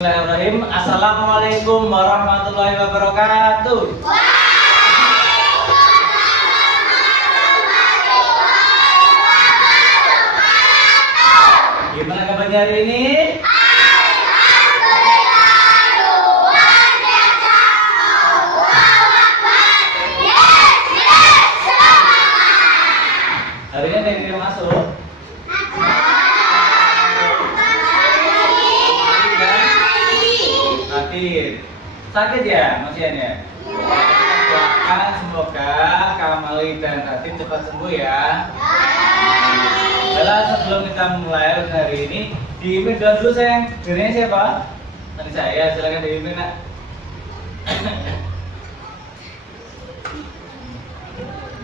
Bismillahirrahmanirrahim. Assalamualaikum warahmatullahi wabarakatuh. Gimana kabarnya hari ini? Hari ini ada yang masuk? Sakit ya Mas Ian ya? Doakan semoga Kamali dan Radit cepat sembuh ya. Baiklah, sebelum kita mulai hari ini, diimpin dulu sayang. Dirinya siapa? Tadi saya, silakan diimpin nak.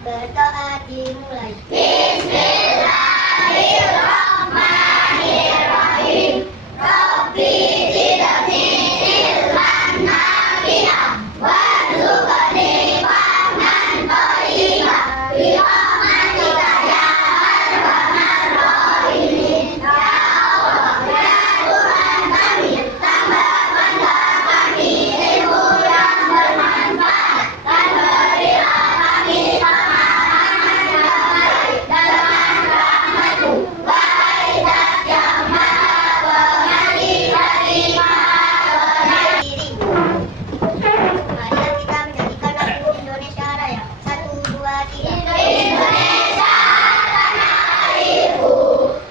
Berdoa dimulai. Bismillahirrahmanirrahim. Rabbi zidni ilman nafi'an warzuqni fahman thayyiban birahmatika ya arhamar rahimin. Ya Allah, ya Tuhan kami, tambahkanlah kami ilmu yang bermanfaat dan berilah kami pemahaman yang baik dalam rahmat-Mu. Wahai Zat yang Maha Pengasih dari Maha Pengasih. Marilah kita menyanyikan lagu Indonesia Raya. 1, 2, 3. Indonesia tanah airku,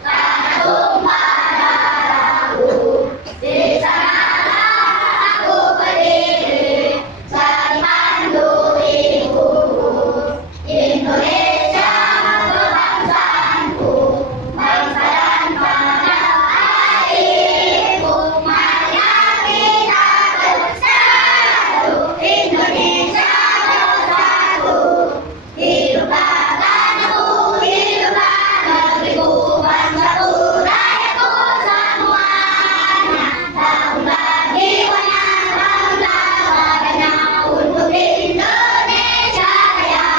tanah tumpah darahku. Di sanalah aku berdiri, jadi pandu ibuku. Indonesia kebangsaanku, bangsa dan tanah airku. Marilah kita bersatu, Indonesia bersatu. Hiduplah tanahku, hiduplah negeriku, bangsaku, rakyatku semuanya. Bangunlah jiwanya, bangunlah badannya untuk Indonesia Raya.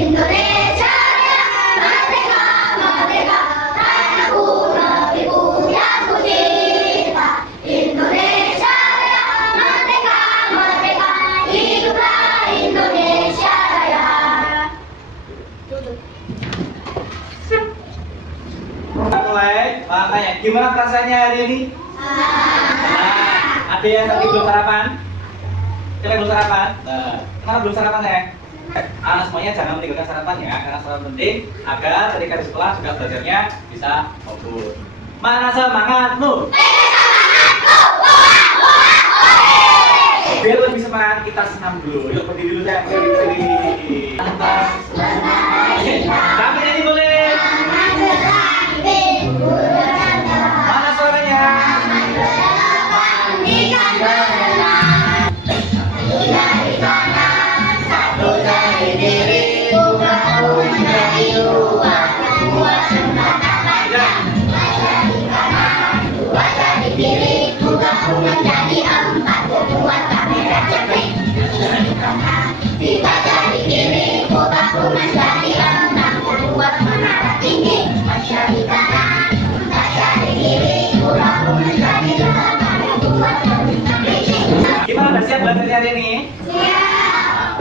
Indonesia Raya, merdeka, merdeka, tanahku, negeriku yang ku cinta. Indonesia Raya, merdeka, merdeka, hiduplah Indonesia Raya. Kita mulai, makanya gimana perasaannya hari ini? Ada yang tadi belum sarapan? Kalian belum sarapan? Kenapa belum sarapan ya? Anak semuanya jangan meninggalkan sarapan ya, karena sarapan penting agar ketika di sekolah juga belajarnya bisa fokus. Mana semangatmu? Biar lebih semangat kita senam dulu. Yuk berdiri dulu ya, berdiri. Kami nyanyi boleh? Mana suaranya? Satu dari diriku, kau menjadi dua, dua sempurna panjang. Jadi kanan, dua jadi kiri, kau menjadi empat, buat kamera cepet. Jadi kanan, tiga jadi kiri, kau menjadi enam, buat menara tinggi. Jadi kanan, empat jadi kiri, kau menjadi delapan, buat bintang tinggi. Gimana, udah siap belajarnya hari ini? Siap.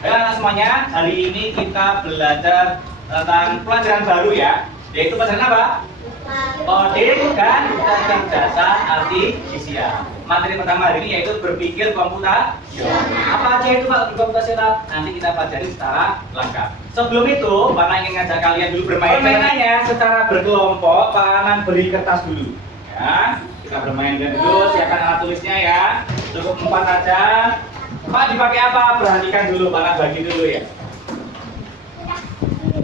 Baik anak semuanya, hari ini kita belajar tentang pelajaran baru ya. Yaitu pelajaran apa? Coding dan kecerdasan artifisial. Materi pertama hari ini yaitu berpikir komputasional. Apa aja itu Pak komputasional? Nanti kita pelajari secara lengkap. Sebelum itu, Pak Nana ingin ngajak kalian dulu bermain. Permainannya secara berkelompok, Pak Nana beri kertas dulu. Ya, kita bermainkan dulu. Siapkan alat tulisnya ya. Cukup 4 aja. Pak dipakai apa? Perhatikan dulu, Pak Nana bagi dulu ya.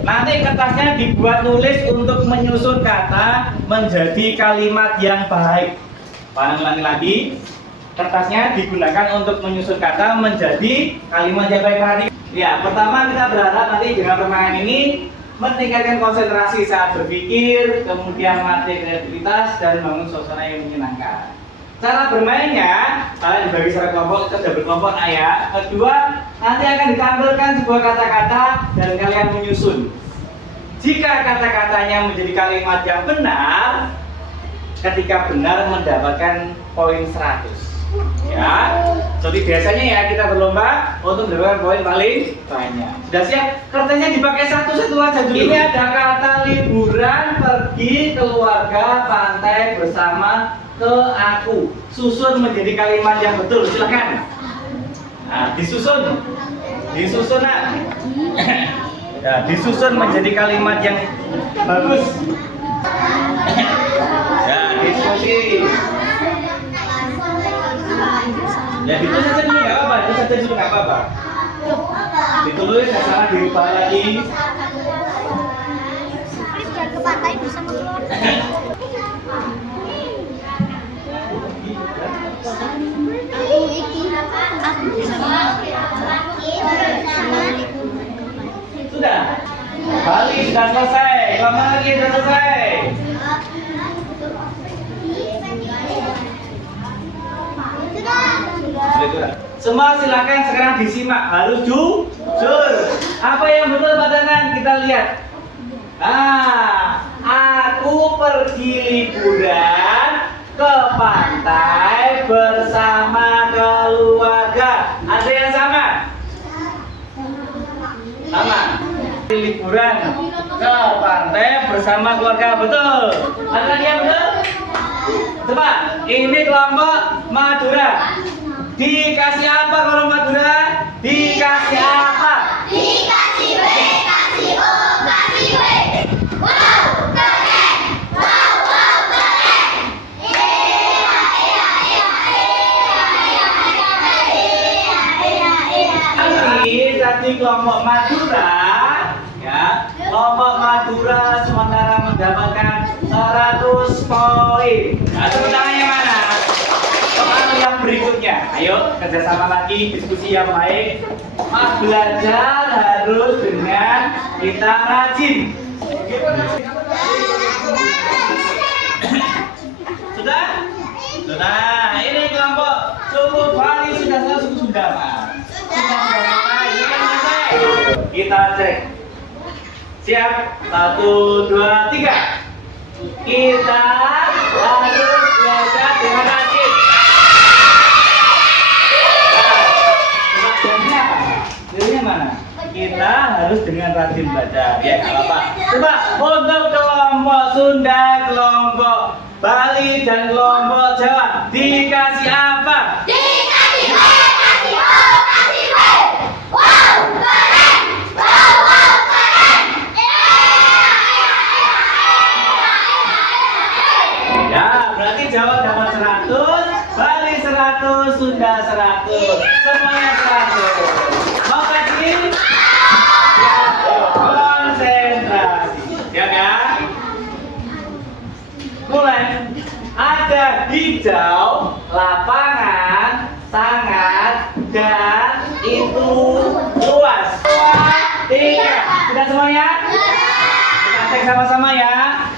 Nanti kertasnya dibuat nulis untuk menyusun kata menjadi kalimat yang baik. Pak ulangi lagi. Kertasnya digunakan untuk menyusun kata menjadi kalimat yang baik. Perhatikan. Ya, pertama kita berharap nanti dengan permainan ini meningkatkan konsentrasi saat berpikir, kemudian melatih kreativitas dan membangun suasana yang menyenangkan. Cara bermainnya, kalian dibagi secara kelompok, kita sudah berkelompok ya. Kedua, nanti akan ditampilkan sebuah kata-kata dan kalian menyusun. Jika kata-katanya menjadi kalimat yang benar, ketika benar mendapatkan poin 100. Ya, seperti biasanya ya kita berlomba untuk mendapatkan poin paling banyak. Sudah siap? Kertasnya dipakai satu-satu aja dulu. Ini ada kata liburan, pergi, keluarga, pantai, bersama, ke, aku. Susun menjadi kalimat yang betul. Silakan. Nah, disusun. Disusunan. Ya, disusun menjadi kalimat yang bagus. Ya, diskusi. Ya itu saja dulu nggak apa-apa, itu saja dulu nggak apa-apa. Ditulis nggak salah dirubah lagi. Ke pantai bersama keluarga. Sudah. Bali sudah selesai. Lama lagi sudah selesai. Semua silakan sekarang disimak, harus jujur. Apa yang betul Pak Danan? Kita lihat. Aku pergi liburan ke pantai bersama keluarga. Ada yang sama? Sama. Liburan ke pantai bersama keluarga, betul. Ada lagi yang betul? Coba, ini kelompok Madura. Dikasih apa kalau Madura? Dikasih apa? Dikasih W, kasih O, kasih W. Wow, keren. Wow, wow, keren. Tadi kelompok Madura, ya, kelompok Madura sementara mendapatkan 100 poin. Nah, tepuk tangannya mana? Soal yang berikutnya, ayo kerjasama lagi, diskusi yang baik. Mas belajar harus dengan kita rajin. Sudah? Sudah. Ini kelompok suku Bali sudah selesai, suku Sunda, Mas. Sudah selesai. Kita cek. Siap? 1, 2, 3. Kita harus belajar dengan rajin. Jadinya mana? Kita harus dengan rajin belajar. Ya nggak apa-apa. Coba untuk kelompok Sunda, kelompok Bali dan kelompok Jawa dikasih apa? Dikasih W, kasih O, kasih W. Wow, keren. Wow, wow, keren. Ya, berarti Jawa dapat 100, Bali 100, Sunda 100. Semuanya 100. Mau kasih? Ya, konsentrasi. Ya kan? Mulai. Ada hijau, lapangan, sangat, dan itu luas. 3. Sudah semuanya? Kita cek sama-sama ya.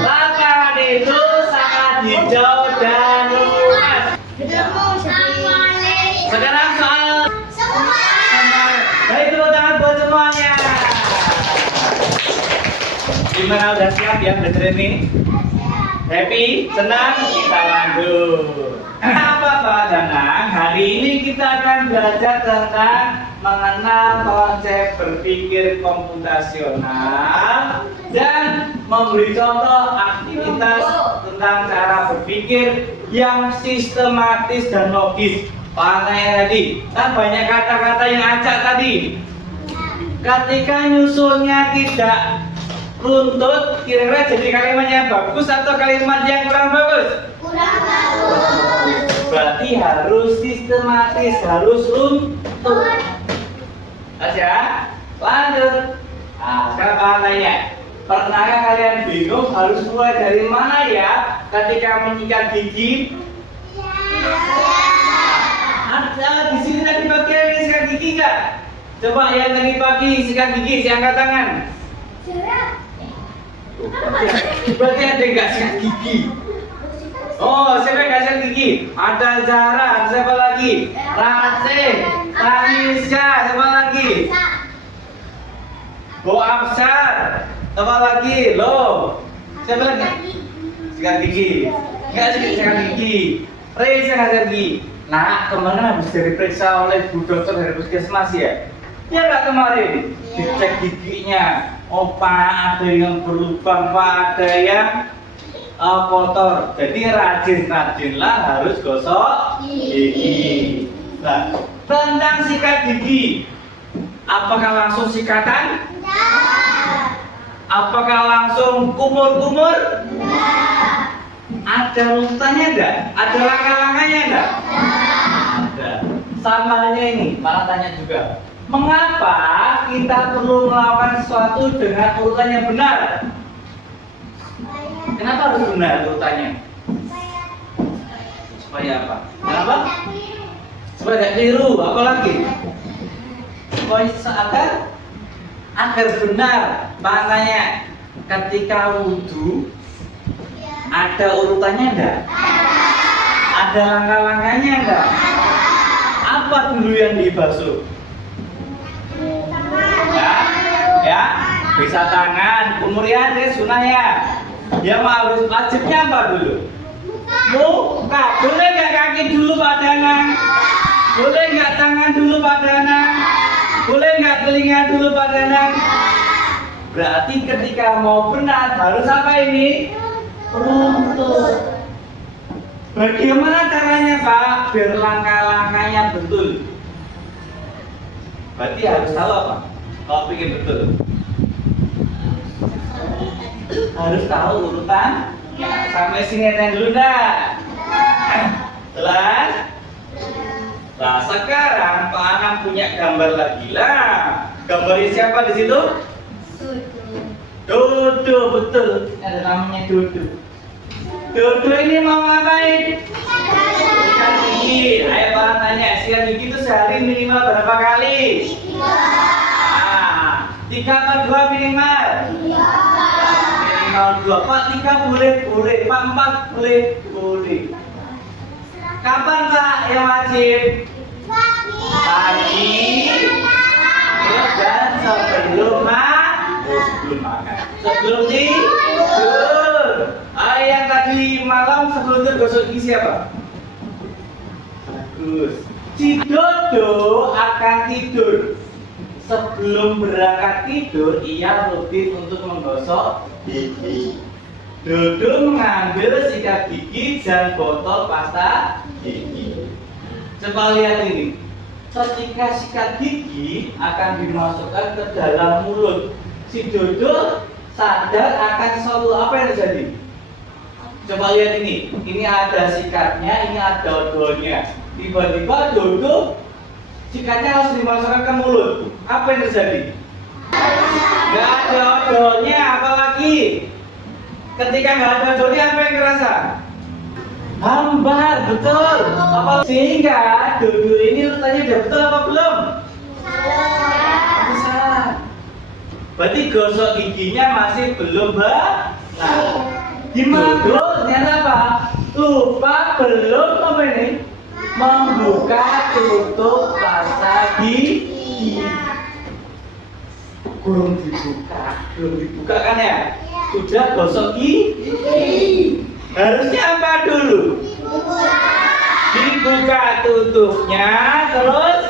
Lapangan itu sangat hijau dan luas. Sekarang soal baik, tepuk tangan buat semuanya. Gimana, udah siap ya belajar ini? Happy? Senang? Kita lanjut. Apa Pak Danang? Hari ini kita akan belajar tentang mengenal konsep berpikir komputasional dan memberi contoh aktivitas tentang cara berpikir yang sistematis dan logis. Makanya tadi, kan banyak kata-kata yang acak tadi. Ketika nyusunnya tidak runtut, kira-kira jadi kalimat yang bagus atau kalimat yang kurang bagus? Kurang bagus. Berarti harus sistematis, harus runtut. Aja, lanjut. Nah, sekarang kalian tanya, pernahkah kalian bingung harus mulai dari mana ya ketika menyikat gigi? Ada di sini tadi pagi yang sikat gigi nggak? Coba yang tadi pagi sikat gigi, siangkat tangan. Berarti ada yang nggak sikat gigi. Oh, siapa yang nggak sikat gigi? Ada Zara, ada siapa lagi? Rance, Tanisha, siapa lagi? Bo Absar, siapa lagi? Lo, siapa lagi? Sikat gigi. Enggak sikat gigi. Periksa gigi. Nah, kemarin habis diperiksa oleh Bu Dokter dari Puskesmas ya? Ya nggak kemarin? Dicek giginya. Oh Pak, ada yang berlubang, Pak, ada yang kotor. Jadi rajin-rajinlah harus gosok gigi. Nah, tentang sikat gigi, apakah langsung sikatan? Apakah langsung kumur-kumur? Ada urutannya enggak? Ada langkah-langkahnya enggak? Ada. Sama halnya ini, malah tanya juga. Mengapa kita perlu melakukan sesuatu dengan urutan yang benar? Kenapa harus benar urutannya? Supaya apa? Kenapa? Supaya tidak keliru. Apa lagi? Supaya agar benar. Maknanya ketika wudhu ada urutannya enggak? Ada langkah-langkahnya enggak? Apa dulu yang dibasuh? Ya, bisa tangan, kemudian sunnah ya. Yang harus wajibnya apa dulu? Muka. Boleh nggak kaki dulu padangan? Boleh nggak tangan dulu padangan? Boleh nggak telinga dulu padangan? Berarti ketika mau benar harus apa ini? Runtut. Bagaimana caranya Pak? Biar langkah-langkahnya betul. Berarti harus tahu apa? Kalau ingin betul, harus tahu urutan. Sampai sini dulu dah. Jelas? Nah sekarang Pak Anam punya gambar lagi lah. Gambarnya siapa di situ? Dodo, betul. Ada namanya Dodo. Dodo ini mau ngapain? Sikat gigi. Ayo Pak tanya, sikat gigi itu sehari minimal berapa kali? 3 atau 2 minimal? Minimal 2. Pak 3 boleh. Pak 4 boleh. Kapan Pak yang wajib? Pagi. Dan sebelum makan. Sebelum tidur. Yang tadi malam sebelum tidur gosok gigi siapa? Bagus. Si Dodo akan tidur. Sebelum berangkat tidur, ia rutin untuk menggosok gigi. Dodo mengambil sikat gigi dan botol pasta gigi. Coba lihat ini. Ketika sikat gigi akan dimasukkan ke dalam mulut, si Dodo sadar akan sesuatu. Apa yang terjadi? Coba lihat ini. Ini ada sikatnya, ini ada odolnya. Tiba-tiba Dodo sikatnya harus dimasukkan ke mulut. Apa yang terjadi? Gak ada odolnya, apalagi ketika gak ada odolnya apa yang kerasa? Hambar, betul. Sehingga Dodo ini urutannya udah betul apa belum? Salah. Berarti gosok giginya masih belum benar. Gimana Dodo? Ternyata apa? Lupa belum apa ini? Membuka tutup pasta gigi. Belum dibuka kan ya? Sudah gosok gigi. Harusnya apa dulu? Dibuka tutupnya, terus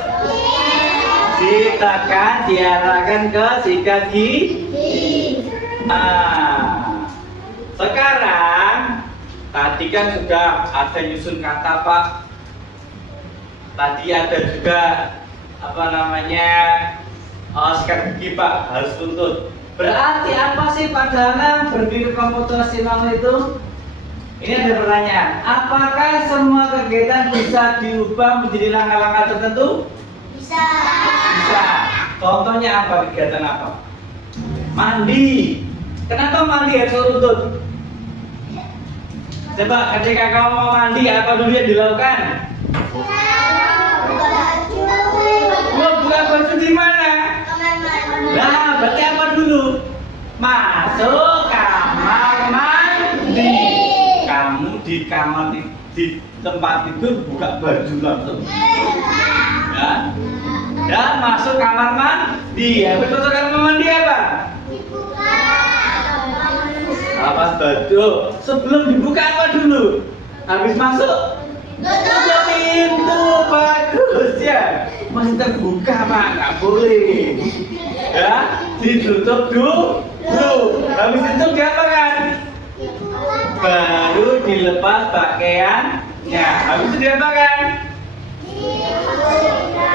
ditekan, diarahkan ke sikat gigi. Nah, sekarang tadi kan sudah ada nyusun kata Pak. Tadi ada juga apa namanya sikat gigi Pak, harus tuntut. Berarti apa sih padahal berpikir komputasional itu? Ini ada pertanyaan. Apakah semua kegiatan bisa diubah menjadi langkah-langkah tertentu? Bisa. Contohnya apa? Kegiatan apa? Mandi. Kenapa mandi harus tuntut? Coba ketika kamu mau mandi, apa dulu yang dilakukan? Buka baju di mana? Nah, berarti apa dulu? Masuk kamar mandi. Kamu di kamar di tempat tidur buka baju langsung. Dan masuk kamar mandi. Habis masuk kamar mandi apa? Lepas baju. Sebelum dibuka apa dulu? Habis masuk tutup pintu, bagus ya. Masih terbuka Pak, nggak boleh. Ya, ditutup dulu. Habis itu diapakan? Baru dilepas pakaiannya. Habis itu diapakan?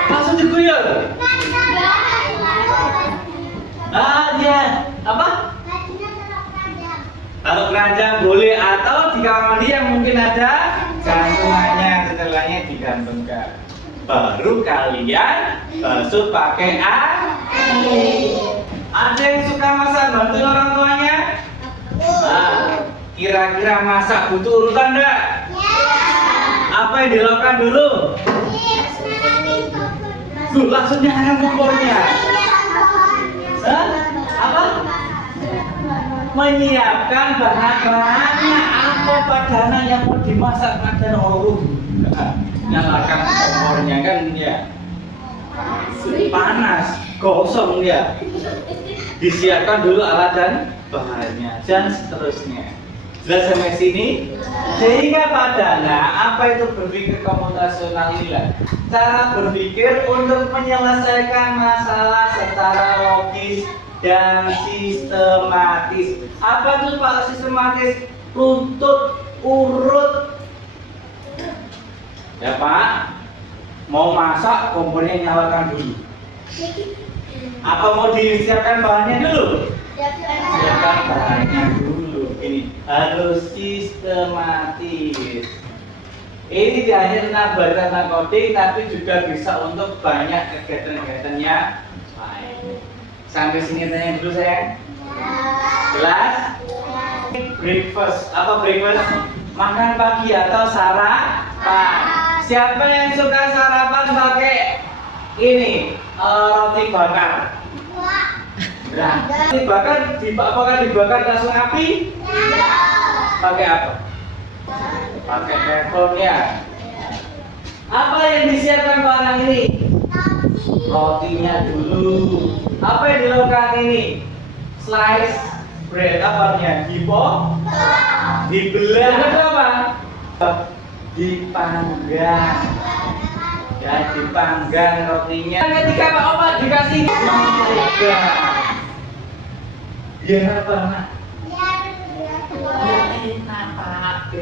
Langsung diguyur. Ya, apa? Kalau keranjang boleh, atau di kamar mandi yang mungkin ada gantungannya, setelahnya digantungkan. Baru kalian basuh pakai air. Ada yang suka masak bantu orang tuanya? Nah, kira-kira masak butuh urutan enggak? Apa yang dilakukan dulu? Langsung nyalakan kompornya. Apa? Menyiapkan bahan-bahannya. Apa padanan yang mau dimasak pada nyalakan kompornya kan ya. Panas, gosong ya. Disiapkan dulu alat dan bahannya dan seterusnya. Jelas sampai sini? Sehingga padana, apa itu berpikir komputasional inilah cara berpikir untuk menyelesaikan masalah secara logis dan sistematis. Apa itu Pak sistematis? Runtut, urut. Ya Pak, mau masak kompornya nyalakan dulu. Apa mau disiapkan bahannya dulu? Siapkan bahannya dulu. Ini harus sistematis. Ini tidak hanya tentang belajar tentang coding, tapi juga bisa untuk banyak kegiatan-kegiatan yang lain. Sampai sini tanya dulu saya. Jelas? Breakfast. Apa breakfast? Makan pagi atau sarapan. Siapa yang suka sarapan pakai ini roti bakar? Nah, apakah dibakar langsung api? Pakai apa? Pakai teflon ya. Apa yang disiapkan barang ini? Rotinya dulu. Apa yang dilakukan ini? Slice bread apanya? Dibelah itu apa? Dipanggang. Ya, dipanggang rotinya. Ketika Pak Oma dikasih biar apa nak? Biar enak Pak.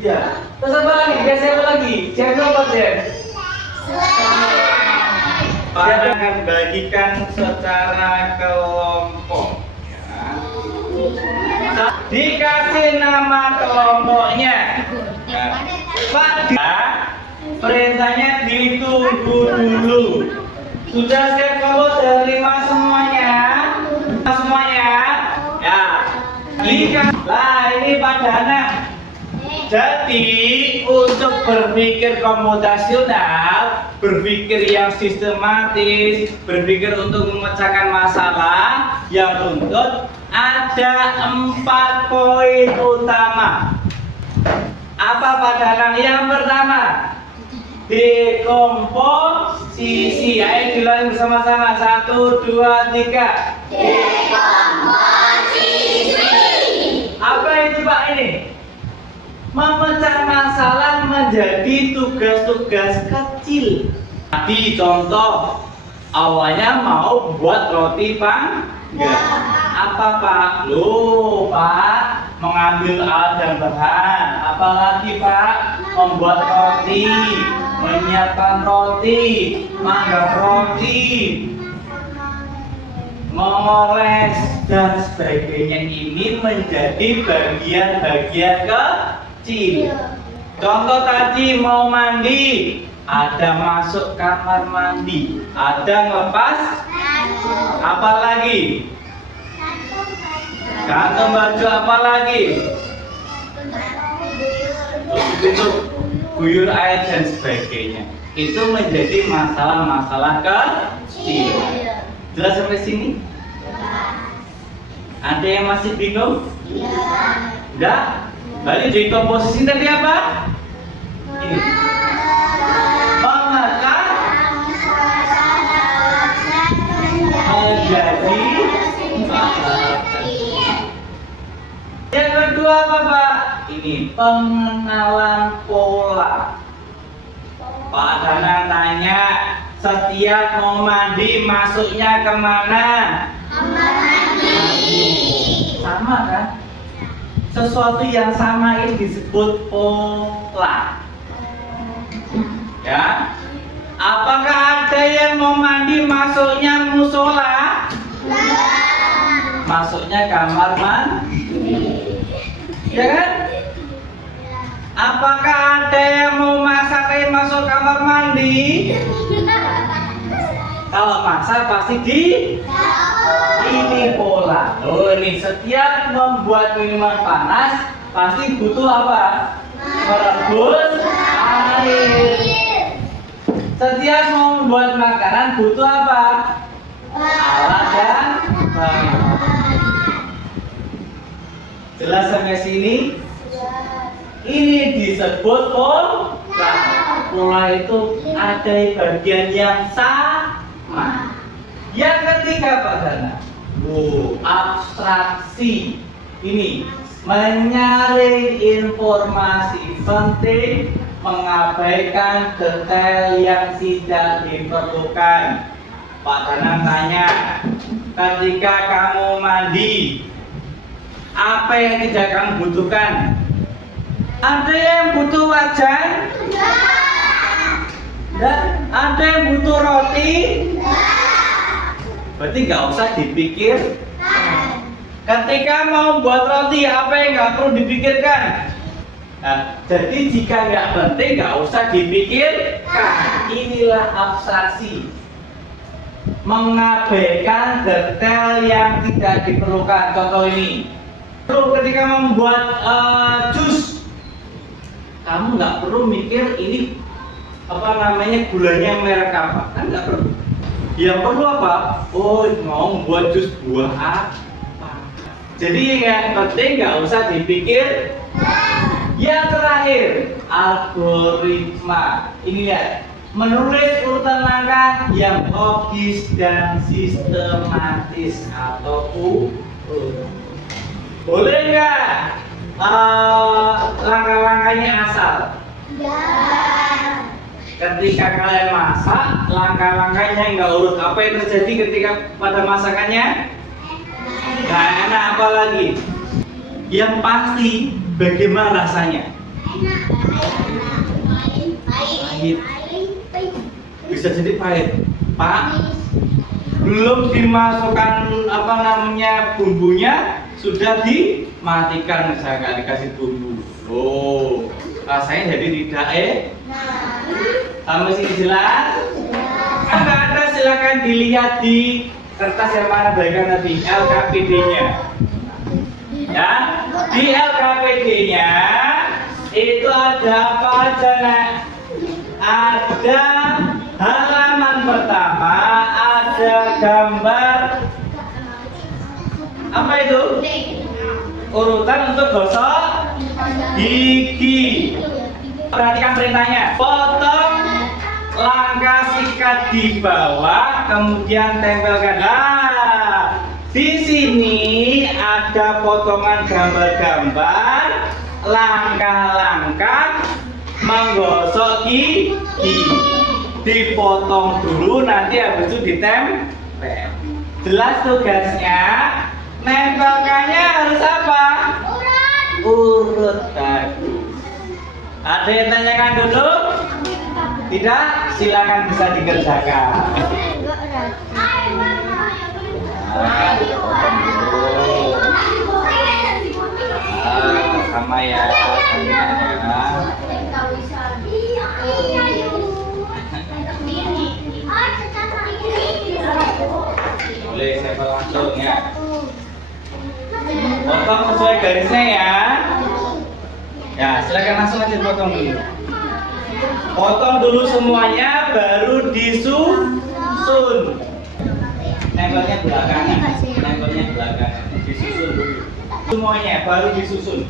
Ya. Terus apa lagi? Biasa apa lagi? Jangan apa Jen? Pak akan bagikan secara kelompok. Ya. Dikasih nama kelompoknya. Ya. Pak, perintahnya ditunggu dulu. Sudah siap kelompok terima semuanya? Semuanya? Ya. Lah ini Pak Dana. Jadi untuk berpikir komputasional, berpikir yang sistematis, berpikir untuk memecahkan masalah yang runtut, ada 4 poin utama. Apa Pak Danang? Yang pertama, dekomposisi. Ayo diulangi bersama-sama. 1, 2, 3. Dekomposisi. Apa itu Pak ini? Memecah masalah menjadi tugas-tugas kecil. Tadi contoh awalnya mau buat roti panggang. Apa Pak? Loh Pak, mengambil alat dan bahan. Apalagi Pak? Membuat roti, menyiapkan roti, manggang roti, mengoles dan sebagainya. Ini menjadi bagian-bagian kecil. Contoh tadi mau mandi, ada masuk kamar mandi, ada ngelepas, apa lagi? Gantung baju, apa lagi? Itu guyur air dan sebagainya. Itu menjadi masalah-masalah kecil. Jelas sampai sini? Ada yang masih bingung? Enggak? Berarti di komposisi tadi apa? Ini. Memecah menjadi masalah. Yang kedua apa Pak? Ini pengenalan pola. Pak Danang tanya, setiap mau mandi masuknya kemana? Kamar mandi. Sama kan? Sesuatu yang sama ini disebut pola. Ya. Apakah ada yang mau mandi masuknya musola? Masuknya kamar mandi. Ya kan? Apakah ada yang mau masak masuk kamar mandi? Kalau masak pasti di ini pola. Oh, ini setiap membuat minuman panas pasti butuh apa? Merebus air. Setiap mau membuat makanan butuh apa? Alat dan bahan. Jelas sampai sini? Ini disebut pola. Pola itu ada bagian yang sama. Yang ketiga Pak Dana, abstraksi. Ini menyaring informasi penting, mengabaikan detail yang tidak diperlukan. Pak Dana tanya, ketika kamu mandi, apa yang tidak kamu butuhkan? Ada yang butuh wajan? Enggak. Ada yang butuh roti? Berarti nggak usah dipikir. Ketika mau buat roti, apa yang nggak perlu dipikirkan? Nah, jadi jika nggak penting, nggak usah dipikirkan. Inilah abstraksi. Mengabaikan detail yang tidak diperlukan. Contoh ini. Lalu ketika membuat jus, kamu nggak perlu mikir ini apa namanya gulanya merek apa, kan nggak perlu. Yang perlu apa? Oh, mau buat jus buah apa? Jadi yang penting nggak usah dipikir. Yang terakhir, algoritma. Ini ya, menulis urutan langkah yang logis dan sistematis atau urut. Boleh nggak langkah-langkahnya asal? Ketika kalian masak, langkah-langkahnya nggak urut. Apa yang terjadi ketika pada masakannya? Nggak enak, apa lagi? Yang pasti, bagaimana rasanya? Pahit. Bisa jadi pahit. Pak, belum dimasukkan apa namanya bumbunya, sudah dimatikan, misalkan dikasih bumbu. Oh, rasanya jadi tidak masih jelas? Nggak ada, silakan dilihat di kertas yang mana bagian tadi, LKPD-nya. Ya, di LKPD-nya itu ada apa aja, Nak? Ada halaman pertama, ada gambar apa itu? Urutan untuk gosok gigi. Perhatikan perintahnya. Potong langkah sikat di bawah, kemudian tempelkan. Nah, di sini ada potongan gambar-gambar langkah-langkah menggosok gigi. Dipotong dulu, nanti habis itu ditempel. Jelas tugasnya. Nempelkannya harus apa? Urut bagus. Ada yang tanyakan dulu? Tidak? Silakan bisa dikerjakan. Sama ya. Boleh saya langsung ya. Potong sesuai garisnya ya. Ya, silakan langsung aja potong dulu. Potong dulu semuanya, baru disusun. Nempelnya belakangan. Nempelnya belakangan. Disusun dulu. Semuanya baru disusun.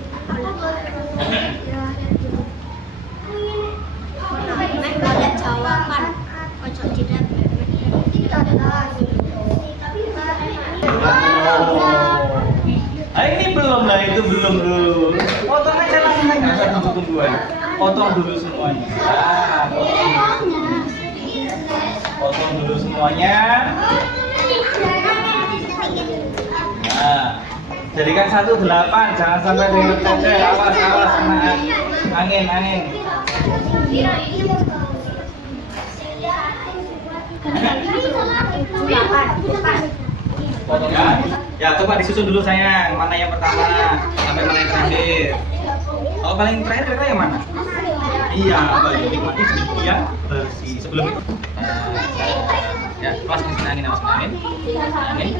Ini belum lah, itu belum dulu. Potong aja langsung. kedua. Potong dulu semuanya. Nah, potong dulu semuanya. Nah, jadikan 1 8, jangan sampai dengan pecah. Awas, awas, kena angin, angin. Potongkan. Ya, coba disusun dulu sayang. Mana yang pertama sampai mana yang terakhir. Kalau paling terakhir kira yang mana? Iya, baik. Nikmati sedikit ya bersih sebelum itu. Ya, masukin angin, masukin angin. Angin.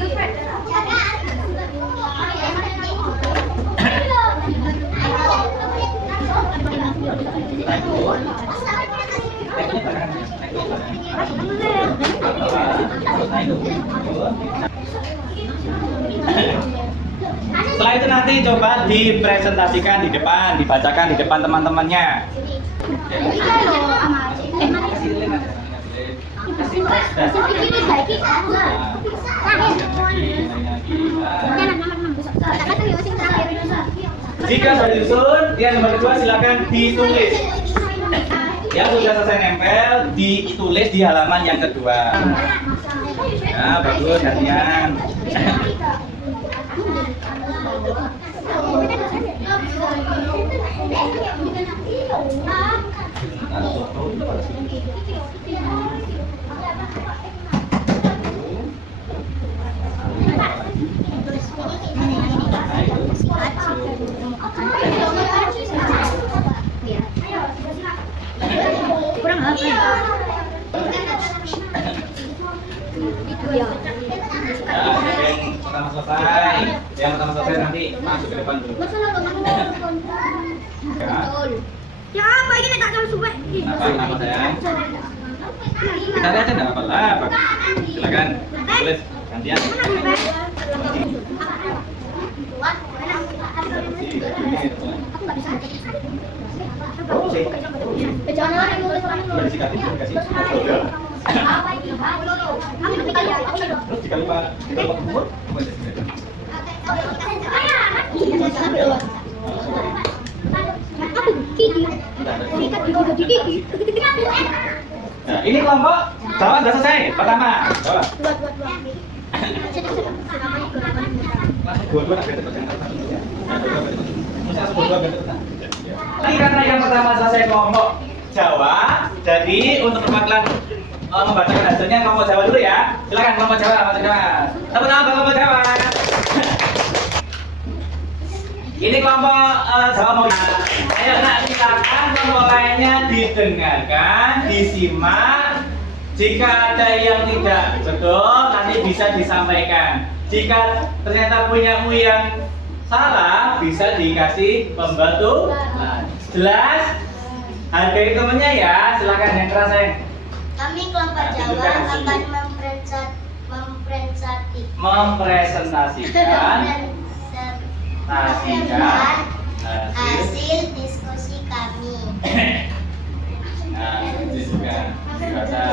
Setelah itu nanti coba dipresentasikan di depan, dibacakan di depan teman-temannya. Jika sudah disusun, yang nomor kedua silakan ditulis. Yang sudah selesai nempel, ditulis di halaman yang kedua. Ya, bagus, gantian. Kurang apa ya? Itu ya. Yang pertama selesai nanti masuk ke depan dulu. Ya. Ya apa ini tak tahu supaya. Apa sayang? Kita lihat enggak apa lah. Silakan tulis gantian. Terus jika lupa umur, nah, ini kelompok Jawa sudah selesai. Pertama, Jawa. Ini karena yang pertama selesai kelompok Jawa, jadi untuk perwakilan membacakan hasilnya kelompok Jawa dulu ya. Silakan kelompok Jawa, kelompok Jawa. Tepuk tangan kelompok Jawa. Ini kelompok Jawa mau. Ayo nak silakan kelompok lainnya didengarkan, disimak. Jika ada yang tidak betul nanti bisa disampaikan. Jika ternyata punyamu yang salah bisa dikasih pembantu. Nah, jelas? Hargai temennya ya. Silakan yang keras sayang. Kami kelompok Jawa akan mempresentasikan hasil diskusi kami. Nah, itu juga baca.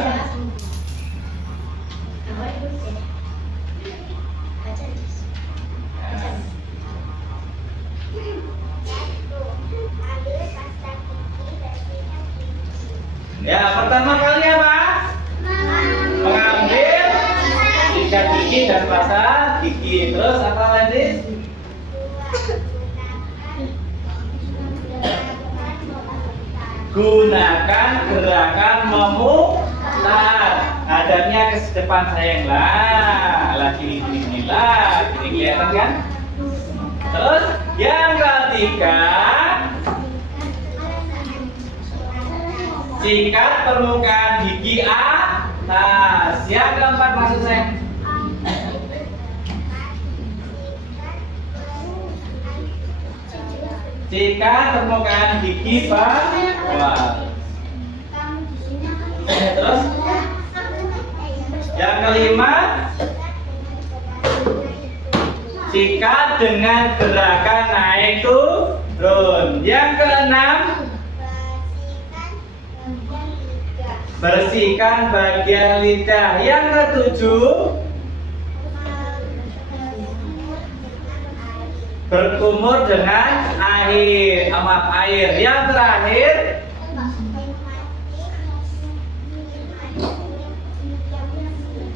Ya, pertama kali apa? Mengambil sikat gigi dan pasta gigi. Terus apa lagi? Gunakan gerakan memutar. Hadapnya ke depan sayang lah. Lagi ini lah. Ini kelihatan kan? Terus yang ketiga, sikat permukaan gigi atas. Yang keempat maksud saya. Sikat permukaan gigi bawah. Terus yang kelima, sikat dengan gerakan naik turun. Yang keenam, bersihkan bagian lidah. Yang ketujuh, berkumur dengan air air. Yang terakhir,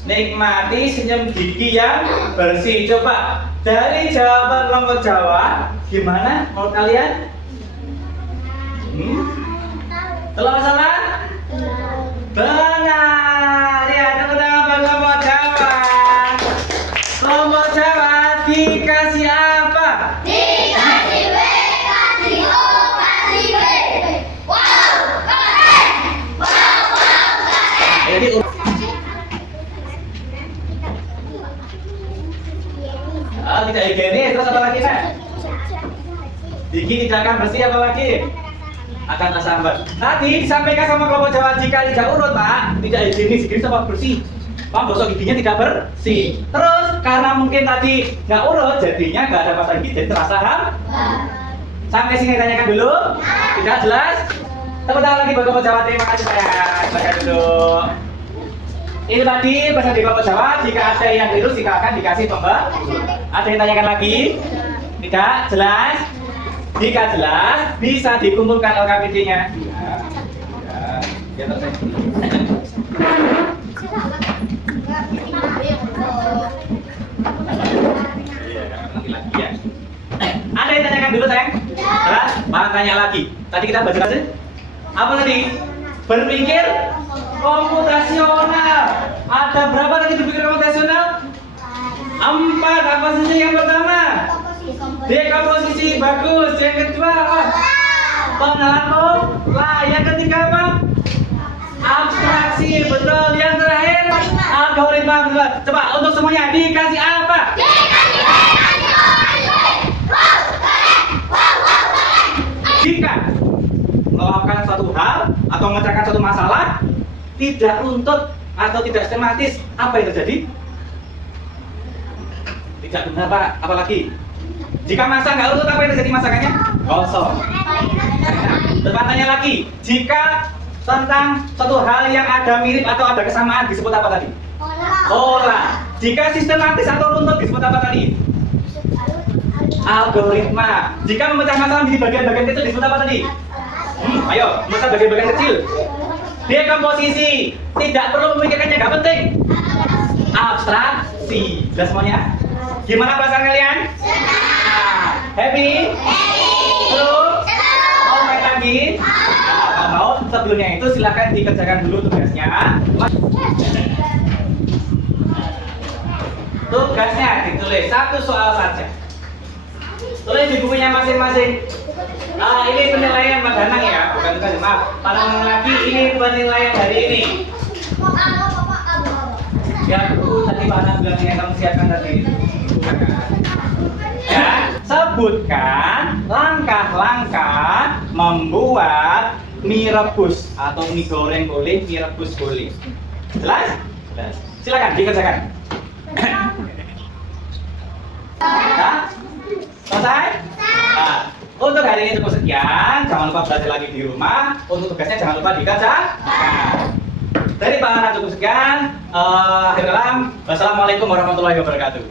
nikmati senyum gigi yang bersih. Coba dari jawaban kelompok Jawa, gimana menurut kalian? Selamat salah? Benar. Ya, tepuk tangan buat kelompok Jawa. Kelompok Jawa dikasih apa? Dikasih B, kasih O, kasih B. Wow, keren. Wow, keren. Jadi tidak higienis, terus apa lagi, Nek? Gigi tidak akan bersih, apa lagi? Akan tersambar. Tadi disampaikan sama kelompok Jawa, jika tidak urut, Pak, tidak higienis, higienis apa bersih? Pak, gosok giginya tidak bersih. Terus karena mungkin tadi nggak urut, jadinya nggak ada pasta gigi, jadi terasa hambar. Sampai sini tanyakan dulu. Tidak jelas? Tepuk tangan lagi buat kelompok Jawa. Terima kasih, sayang. Baca dulu. Ini tadi bahasa di kelompok Jawa. Jika ada yang keliru, silakan dikasih tombol. Ada yang tanyakan lagi? Tidak jelas? Jika jelas, bisa dikumpulkan LKPD-nya. Ya, terus. Lagi ya. Ada yang tanyakan dulu, sayang? Jelas? Mau tanya lagi. Tadi kita baca aja. Apa tadi? Berpikir komputasional. Ada berapa tadi berpikir komputasional? 4. Apa saja yang pertama? Dekomposisi. Bagus. Yang kedua apa? Pengenalan pola. Yang ketiga apa? Abstraksi. Betul. Yang terakhir algoritma. Betul. Coba untuk semuanya dikasih apa? Jika melakukan suatu hal atau memecahkan suatu masalah tidak runtut atau tidak sistematis, apa yang terjadi? Tidak benar, Pak. Apalagi jika masak nggak runtut, apa yang terjadi masakannya? Kosong. Terus tanya lagi, jika tentang suatu hal yang ada mirip atau ada kesamaan disebut apa tadi? Pola. Jika sistematis atau runtut disebut apa tadi? Algoritma. Jika memecah masalah menjadi bagian-bagian kecil disebut apa tadi? Ayo, memecah bagian-bagian kecil. Dekomposisi. Tidak perlu memikirkannya, nggak penting. Abstraksi. Jelas semuanya? Gimana bahasa kalian? Happy? Belum? Mau main lagi? Nah, mau sebelumnya itu silakan dikerjakan dulu tugasnya. Tugasnya ditulis 1 soal saja. Tulis di bukunya masing-masing. Ini penilaian Pak Danang ya, bukan tugas, maaf. Panang lagi ini penilaian hari ini. Ya, Bu, tadi Pak Danang bilang yang kamu siapkan tadi. Ya, sebutkan langkah-langkah membuat mie rebus atau mie goreng boleh, mie rebus boleh. Jelas? Jelas. Silakan dikerjakan. Nah, selesai? Nah, untuk hari ini cukup sekian. Jangan lupa belajar lagi di rumah. Untuk tugasnya jangan lupa dikerjakan. Dari Pak Hana cukup sekian. Akhir kalam. Wassalamualaikum warahmatullahi wabarakatuh.